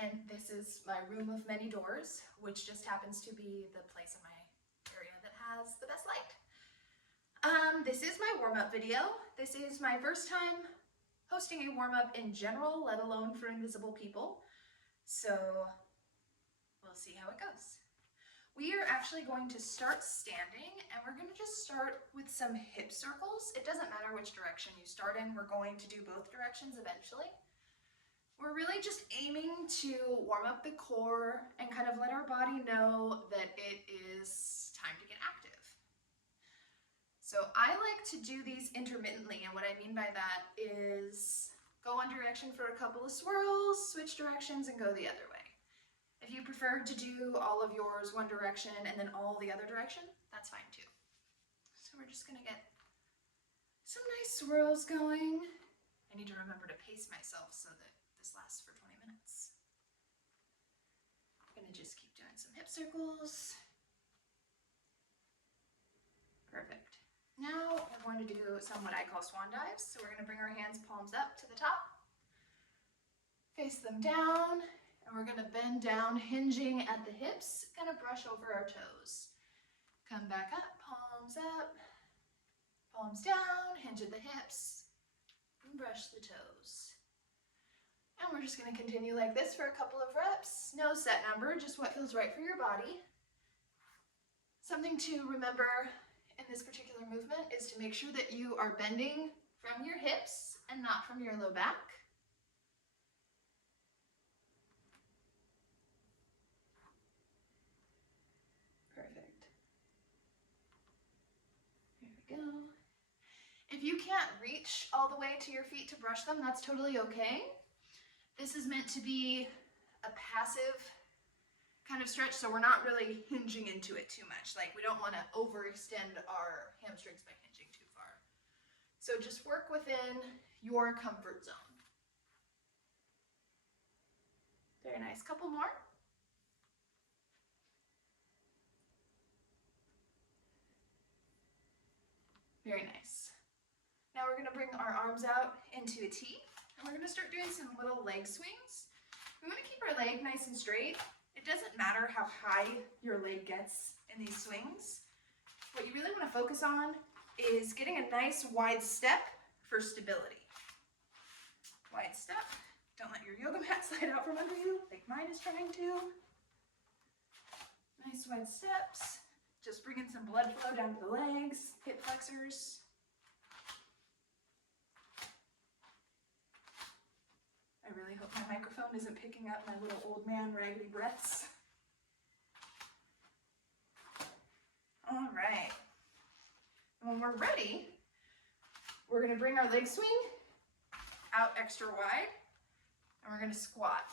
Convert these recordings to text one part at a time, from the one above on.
and this is my room of many doors, which just happens to be the place in my area that has the best light. This is my warm-up video. This is my first time hosting a warm-up in general, let alone for invisible people. So we'll see how it goes. We are actually going to start standing, and we're going to just start with some hip circles. It doesn't matter which direction you start in. We're going to do both directions eventually. We're really just aiming to warm up the core and kind of let our body know that it is time to get active. So I like to do these intermittently, and what I mean by that is go one direction for a couple of swirls, switch directions, and go the other way. If you prefer to do all of yours one direction and then all the other direction, that's fine too. So we're just gonna get some nice swirls going. I need to remember to pace myself so that this lasts for 20 minutes. I'm gonna just keep doing some hip circles. Perfect. Now we're going to do some what I call swan dives. So we're going to bring our hands palms up to the top, face them down, and we're going to bend down, hinging at the hips, kind of brush over our toes. Come back up, palms down, hinge at the hips, and brush the toes. And we're just going to continue like this for a couple of reps. No set number, just what feels right for your body. Something to remember in this particular movement is to make sure that you are bending from your hips and not from your low back. Perfect. There we go. If you can't reach all the way to your feet to brush them, that's totally okay. This is meant to be a passive kind of stretch, so we're not really hinging into it too much. Like, we don't want to overextend our hamstrings by hinging too far. So just work within your comfort zone. Very nice. Couple more. Very nice. Now we're going to bring our arms out into a T, and we're going to start doing some little leg swings. We want to keep our leg nice and straight. It doesn't matter how high your leg gets in these swings. What you really want to focus on is getting a nice wide step for stability. Wide step. Don't let your yoga mat slide out from under you like mine is trying to. Nice wide steps. Just bringing some blood flow down to the legs, hip flexors. I really hope my microphone isn't picking up my little old man raggedy breaths. All right. When we're ready, we're going to bring our leg swing out extra wide, and we're going to squat.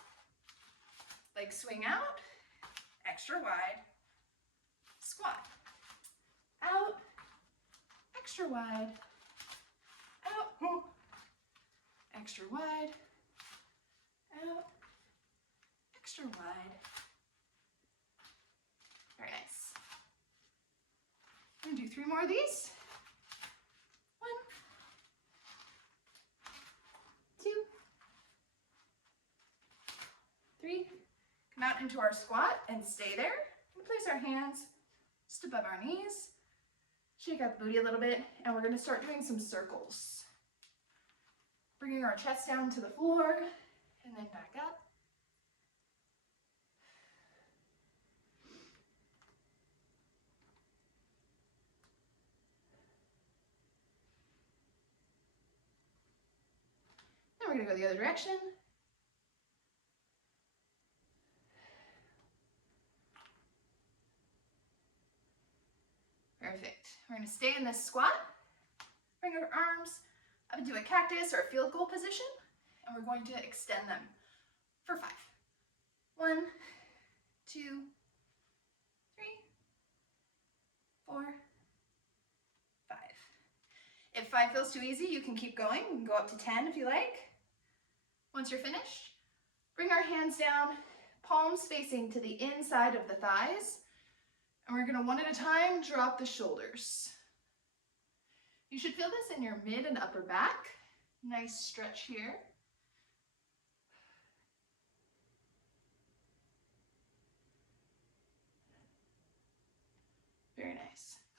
Leg swing out, extra wide, squat. Out, extra wide, out, extra wide, out, extra wide. Very nice. I'm going to do 3 more of these. 1, 2, 3. Come out into our squat and stay there. We'll place our hands just above our knees. Shake out the booty a little bit, and we're going to start doing some circles. Bringing our chest down to the floor, and then back up. Then we're going to go the other direction. Perfect. We're going to stay in this squat. Bring our arms up into a cactus or a field goal position, and we're going to extend them for 5. 1, 2, 3, 4, 5. If 5 feels too easy, you can keep going. You can go up to 10 if you like. Once you're finished, bring our hands down, palms facing to the inside of the thighs, and we're going to one at a time drop the shoulders. You should feel this in your mid and upper back. Nice stretch here.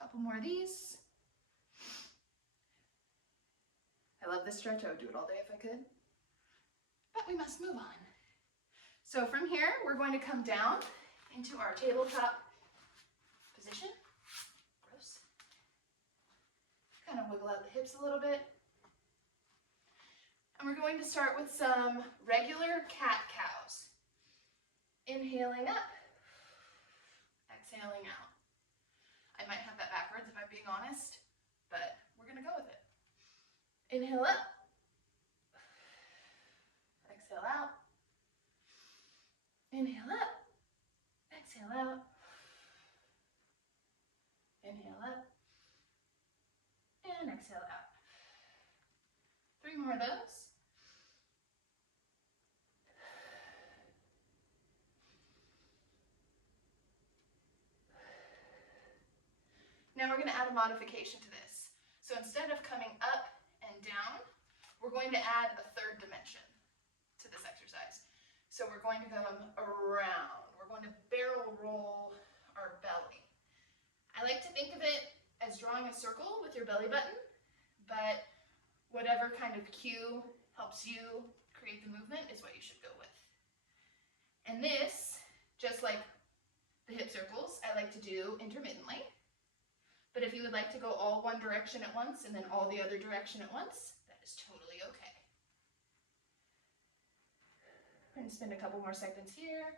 Couple more of these. I love this stretch. I would do it all day if I could. But we must move on. So from here, we're going to come down into our tabletop position. Gross. Kind of wiggle out the hips a little bit. And we're going to start with some regular cat-cows. Inhaling up, exhaling out. I might have that backwards if I'm being honest, but we're going to go with it. Inhale up, exhale out. Inhale up, exhale out. Inhale up, and exhale out. 3 more of those. Now we're going to add a modification to this. So instead of coming up and down, we're going to add a 3rd dimension to this exercise. So we're going to come around. We're going to barrel roll our belly. I like to think of it as drawing a circle with your belly button, but whatever kind of cue helps you create the movement is what you should go with. And this, just like the hip circles, I like to do intermittently. But if you would like to go all one direction at once and then all the other direction at once, that is totally okay. We're going to spend a couple more seconds here.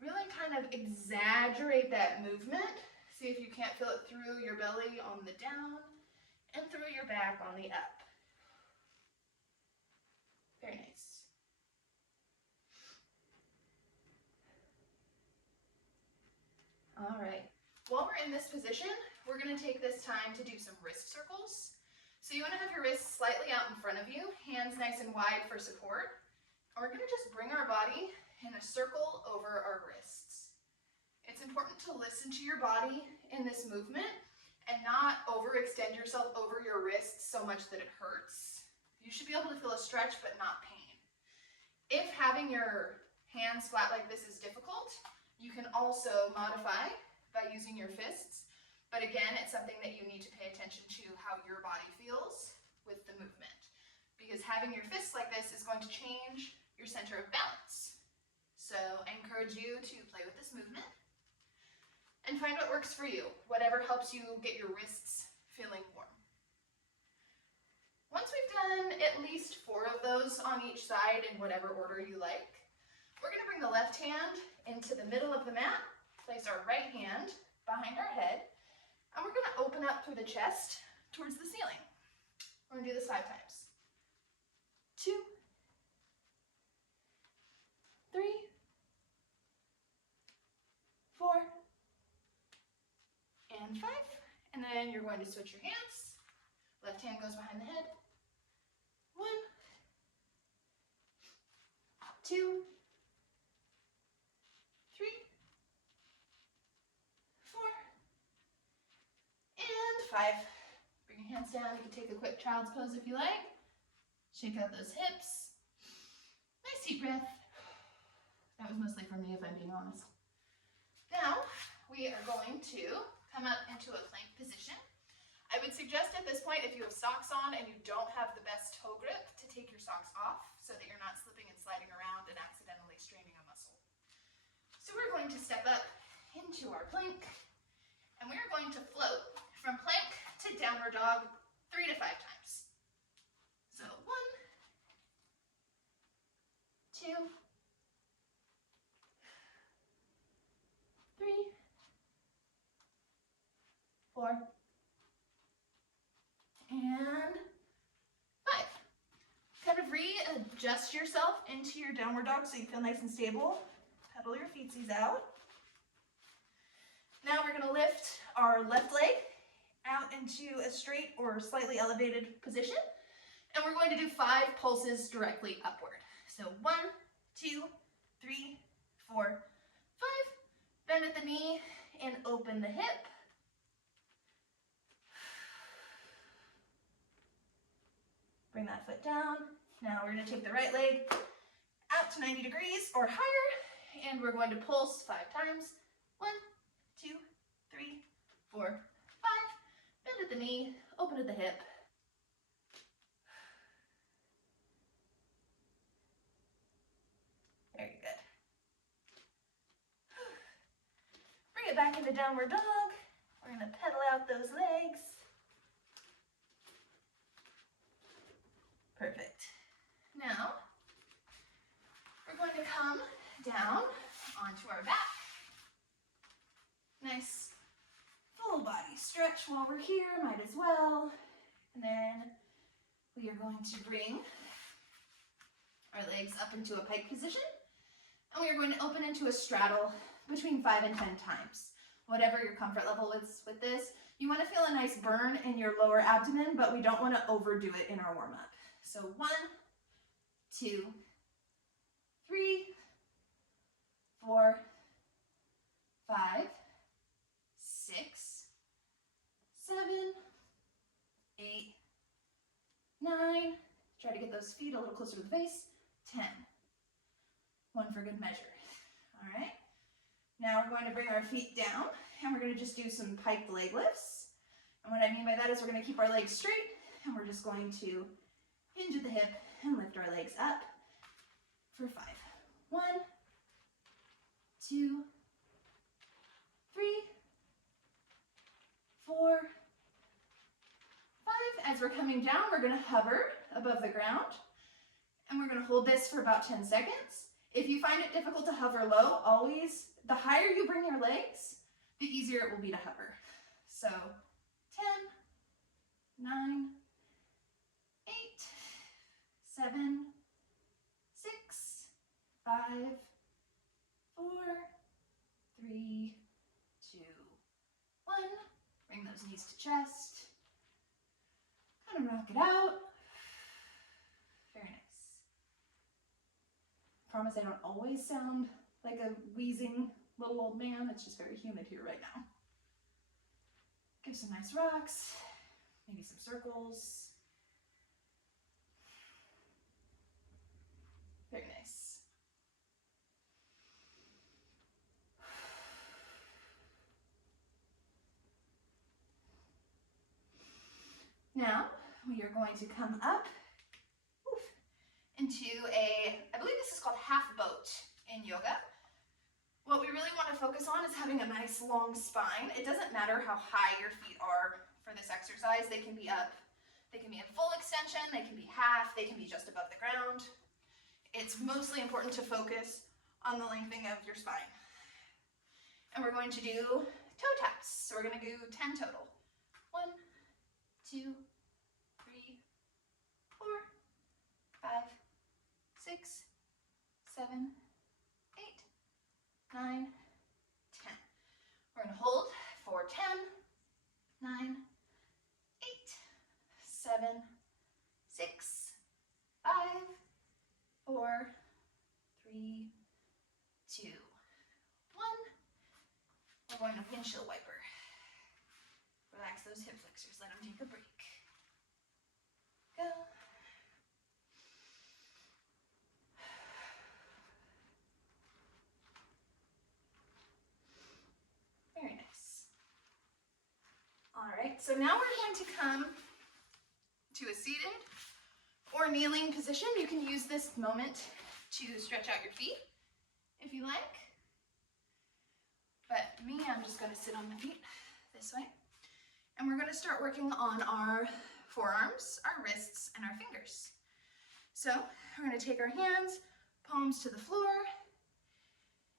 Really kind of exaggerate that movement. See if you can't feel it through your belly on the down and through your back on the up. Very nice. All right. While we're in this position, we're going to take this time to do some wrist circles. So you want to have your wrists slightly out in front of you, hands nice and wide for support. And we're going to just bring our body in a circle over our wrists. It's important to listen to your body in this movement and not overextend yourself over your wrists so much that it hurts. You should be able to feel a stretch but not pain. If having your hands flat like this is difficult, you can also modify by using your fists. But again, it's something that you need to pay attention to how your body feels with the movement. Because having your fists like this is going to change your center of balance. So I encourage you to play with this movement and find what works for you, whatever helps you get your wrists feeling warm. Once we've done at least 4 of those on each side in whatever order you like, we're going to bring the left hand into the middle of the mat, place our right hand behind our head, and we're going to open up through the chest towards the ceiling. We're going to do this 5 times. 2, 3, 4, and 5. And then you're going to switch your hands. Left hand goes behind the head. 1, 2, 3, 4, and 5. Bring your hands down. You can take a quick child's pose if you like. Shake out those hips. Nice deep breath. That was mostly for me if I'm being honest. Now, we are going to come up into a plank position. I would suggest at this point, if you have socks on and you don't have the best toe grip, to take your socks off so that you're not slipping and sliding around and accidentally straining a muscle. So we're going to step up into our plank, and we're going to float from plank to downward dog 3 to 5 times. So 1, 2, 3, 4, and 5. Kind of readjust yourself into your downward dog so you feel nice and stable. Pedal your feetsies out. Now we're going to lift our left leg out into a straight or slightly elevated position. And we're going to do 5 pulses directly upward. So 1, 2, 3, 4, 5. Bend at the knee and open the hip. Bring that foot down. Now we're going to take the right leg out to 90 degrees or higher, and we're going to pulse 5 times. 1, 2, 3, 4, 5. Open at the knee, open at the hip. Very good. Bring it back into downward dog. We're going to pedal out those legs. Perfect. Now, we're going to come down onto our back. Nice full body stretch while we're here, might as well. And then we are going to bring our legs up into a pike position. And we are going to open into a straddle between 5 and 10 times. Whatever your comfort level is with this. You want to feel a nice burn in your lower abdomen, but we don't want to overdo it in our warm-up. So 1, 2, 3, 4, 5, 6, 7, 8, 9. Try to get those feet a little closer to the face. 10. 1 for good measure. All right. Now we're going to bring our feet down and we're going to just do some pike leg lifts. And what I mean by that is we're going to keep our legs straight and we're just going to hinge at the hip and lift our legs up for 5. 1, 2, 3, 4, 5. As we're coming down, we're going to hover above the ground and we're going to hold this for about 10 seconds. If you find it difficult to hover low, always, the higher you bring your legs, the easier it will be to hover. So 10, 9, 8, 7, 6, 5, 4, 3, 2, 1. Bring those knees to chest. Kind of rock it out. Very nice. Promise I don't always sound like a wheezing little old man. It's just very humid here right now. Give some nice rocks, maybe some circles. Very nice. Now we are going to come up into I believe this is called half boat in yoga. What we really want to focus on is having a nice long spine. It doesn't matter how high your feet are for this exercise. They can be up, they can be in full extension, they can be half, they can be just above the ground. It's mostly important to focus on the lengthening of your spine. And we're going to do toe taps. So we're going to do 10 total. 1, 2, 3, 4, 5, 6, 7, 8, 9, 10. We're going to hold for 10, 9, 8, 7, 6, 5, 4, 3, 2, 1. We're going to windshield wiper. Relax those hip flexors, let them take a break. Go. Very nice. All right, so now we're going to come to a seated or kneeling position. You can use this moment to stretch out your feet if you like. But me, I'm just going to sit on my feet this way. And we're going to start working on our forearms, our wrists, and our fingers. So we're going to take our hands, palms to the floor,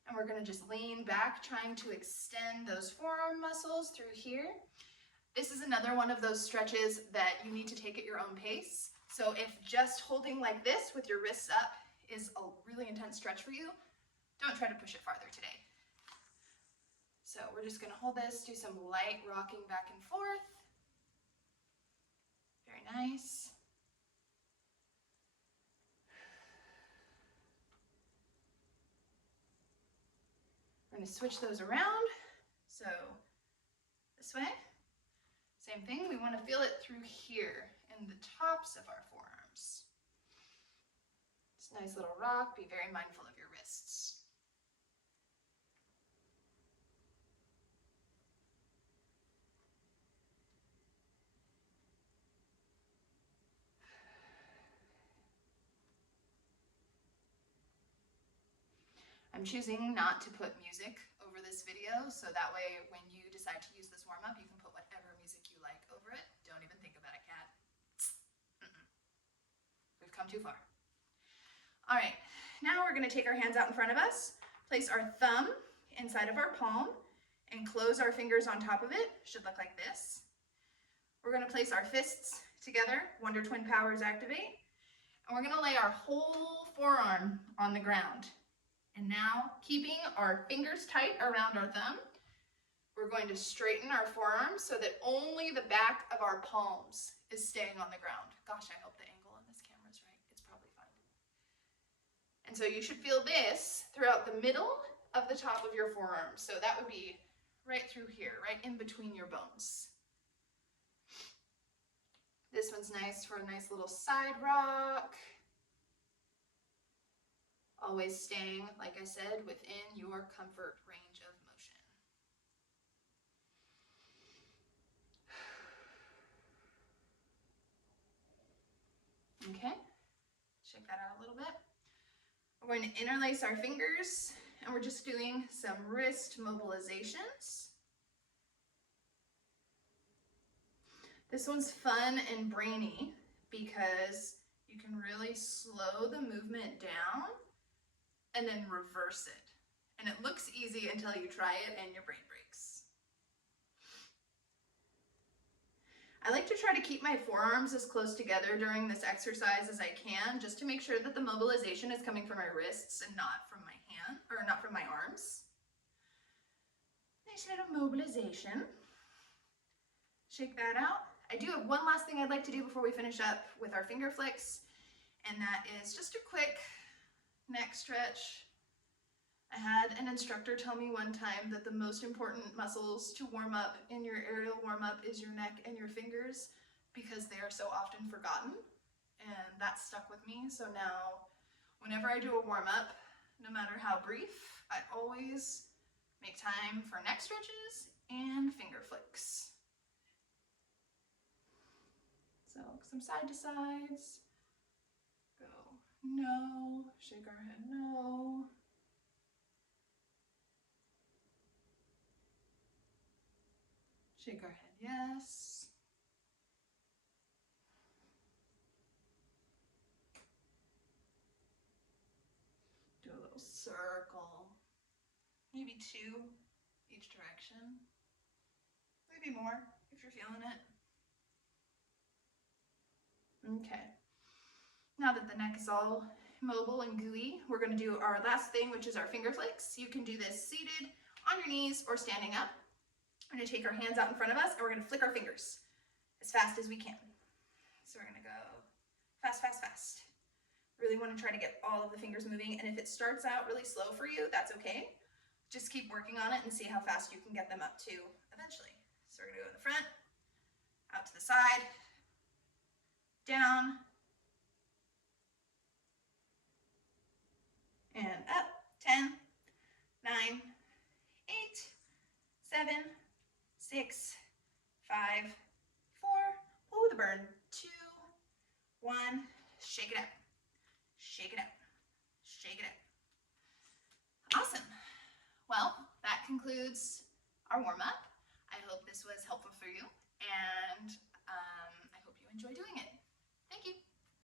and we're going to just lean back, trying to extend those forearm muscles through here. This is another one of those stretches that you need to take at your own pace. So if just holding like this with your wrists up is a really intense stretch for you, don't try to push it farther today. So we're just going to hold this, do some light rocking back and forth. Very nice. We're going to switch those around. So this way, same thing. We want to feel it through here in the tops of our forearms. It's a nice little rock. Be very mindful of your wrists. I'm choosing not to put music over this video, so that way when you decide to use this warm-up, you can put whatever music you like over it. Don't even think about it, cat. We've come too far. All right, now we're going to take our hands out in front of us, place our thumb inside of our palm, and close our fingers on top of it. Should look like this. We're going to place our fists together, Wonder Twin powers activate, and we're going to lay our whole forearm on the ground. And now, keeping our fingers tight around our thumb, we're going to straighten our forearms so that only the back of our palms is staying on the ground. Gosh, I hope the angle on this camera is right. It's probably fine. And so you should feel this throughout the middle of the top of your forearm. So that would be right through here, right in between your bones. This one's nice for a nice little side rock. Always staying, like I said, within your comfort range of motion. Okay, shake that out a little bit. We're going to interlace our fingers, and we're just doing some wrist mobilizations. This one's fun and brainy because you can really slow the movement down and then reverse it. And it looks easy until you try it and your brain breaks. I like to try to keep my forearms as close together during this exercise as I can, just to make sure that the mobilization is coming from my wrists and not from my hand, or not from my arms. Nice little mobilization. Shake that out. I do have one last thing I'd like to do before we finish up with our finger flicks, and that is just a quick neck stretch. I had an instructor tell me one time that the most important muscles to warm up in your aerial warm-up is your neck and your fingers because they are so often forgotten, and that stuck with me. So now whenever I do a warm-up, no matter how brief, I always make time for neck stretches and finger flicks. So some side to sides. Go no, shake our head no. Shake our head yes. Do a little circle. Maybe 2 each direction. Maybe more if you're feeling it. Okay. Now that the neck is all mobile and gooey, we're going to do our last thing, which is our finger flicks. You can do this seated, on your knees, or standing up. We're going to take our hands out in front of us, and we're going to flick our fingers as fast as we can. So we're going to go fast, fast, fast. Really want to try to get all of the fingers moving, and if it starts out really slow for you, that's okay. Just keep working on it and see how fast you can get them up to eventually. So we're going to go in the front, out to the side, down, and up. 10, 9, 8, 7, 6, 5, 4, ooh, the burn, 2, 1, shake it out, shake it out, shake it out. Awesome. Well, that concludes our warm-up. I hope this was helpful for you, and